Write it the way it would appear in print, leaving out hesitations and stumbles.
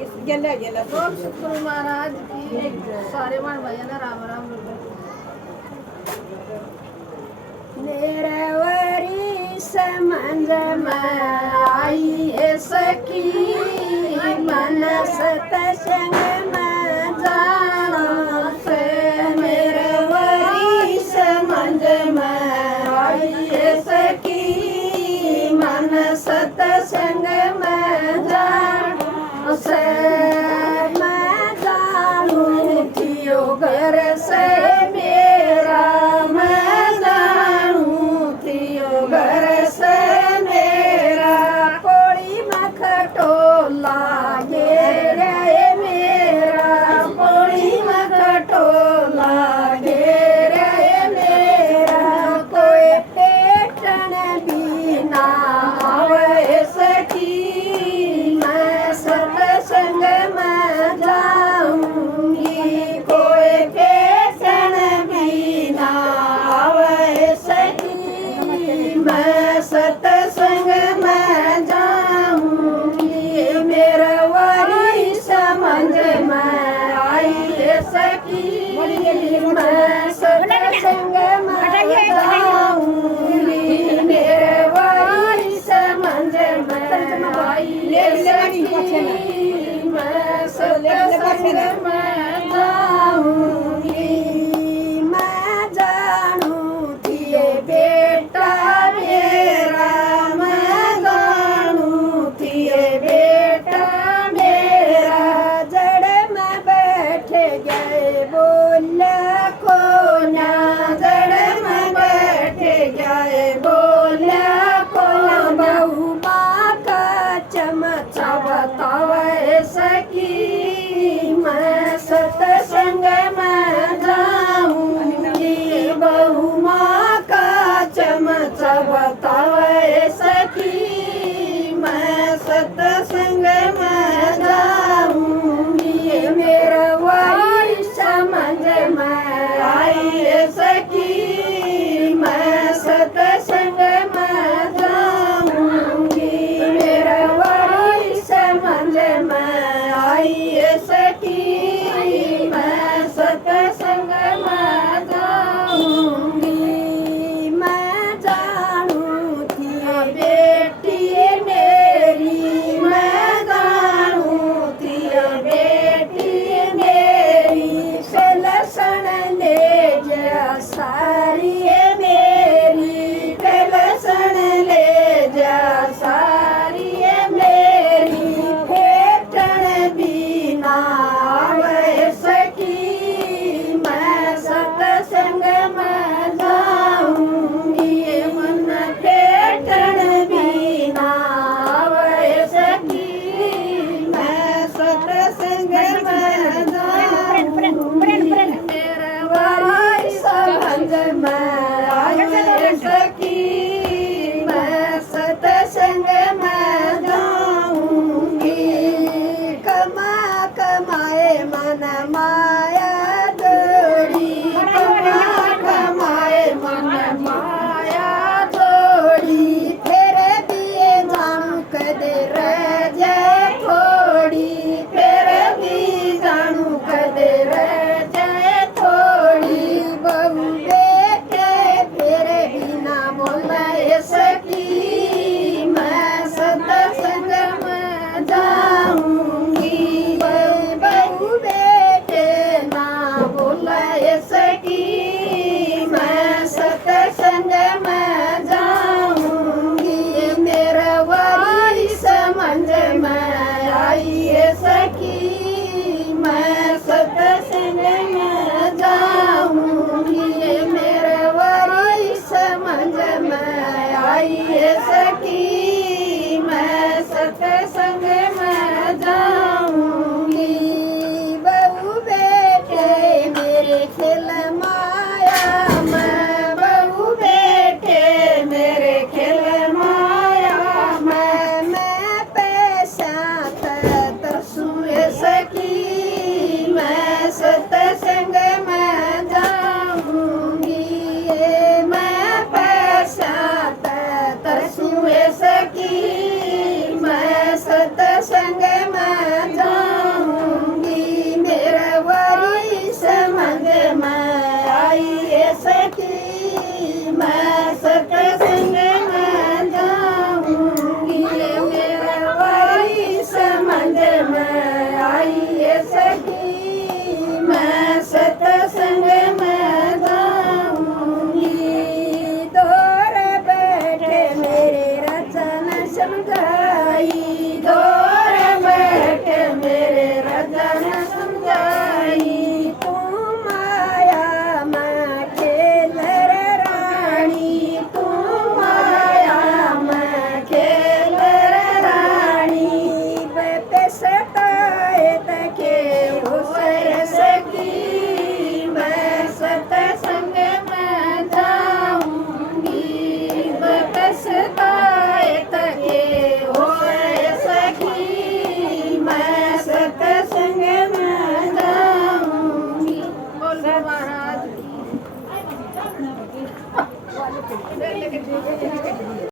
गेल्या गेल्या ओम सतगुरु महाराज की सारे मान भाइयों ने राम राम बोलो। मेरे वरी समझ में आई है सखी मन सतसंग में जाना से मेरे वरी समझ में आई है सखी मन सतसंग में जाना से मैं जानू थियो घर से मेरा मैं जानू थियो घर से मेरा कोड़ी मखटोला गे रे मेरा कोड़ी मखटोला गे रे मेरा कोई पेटन भी ना आवे सखी मैं सत्संग में जाऊंगी कोई पेटन भी ना आवे सखी मैं सत्संग में जाऊंगी मेरा वारी समझ में आई सखी मैं सत्संग में जाऊंगी मेरे वारी समझ में आई सखी मैं सत्संग में जाऊंगी मैं जानू थिए बेटा मेरा मैं जानू थिए बेटा मेरा जड़ में बैठ गए बोला को ना जड़ में बैठ गए बोला को बहू माँ का चमचा बतावे सखी मैं सत्संग में जाऊंगी बहू माँ का चमचा बतावे सखी मैं सत्संग में जाऊंगी मेरा वही समझ में आई सखी मैं सत्संग में जाऊंगी मेरा वही समझ में आई सखी मैं सत्संग में जाऊंगी मैं जानू थी बेटी मेरी मैं जानू थी बेटी मेरी सलसन ले जा सारी मेरी कलसन ले जा सारी मेरी फेटन भी ना आवे सखी मैं सत्संग में जाऊंगी मन फेटन भी ना आवे सखी मैं सत्संग में जाऊंगी मेरे वारी समझ में आई सखी मैं सत्संग में जाऊंगी कमाए मन माया जोड़ी कमाए मन माया जोड़ी फिर भी जानू कदे रह जाए थोड़ी फिर भी जानू कदे रह जाए थोड़ी बहू बेटे फिर भी ना बोले सकी मैं सत्संग में जाऊंगी बहू बेटे ना बोले सकी मैं सत्संग में जाऊंगी मेरा वारी समझ में आई सखी मैं सत्संग में जाऊंगी मेरा वारी समझ में आई सखी मैं सत्संग में जाऊंगी बहू बेटे मेरे खेल माया मैं बहू बेटे मेरे खेल माया मैं पैसा तर ਫਿਰ ਲੈ ਕੇ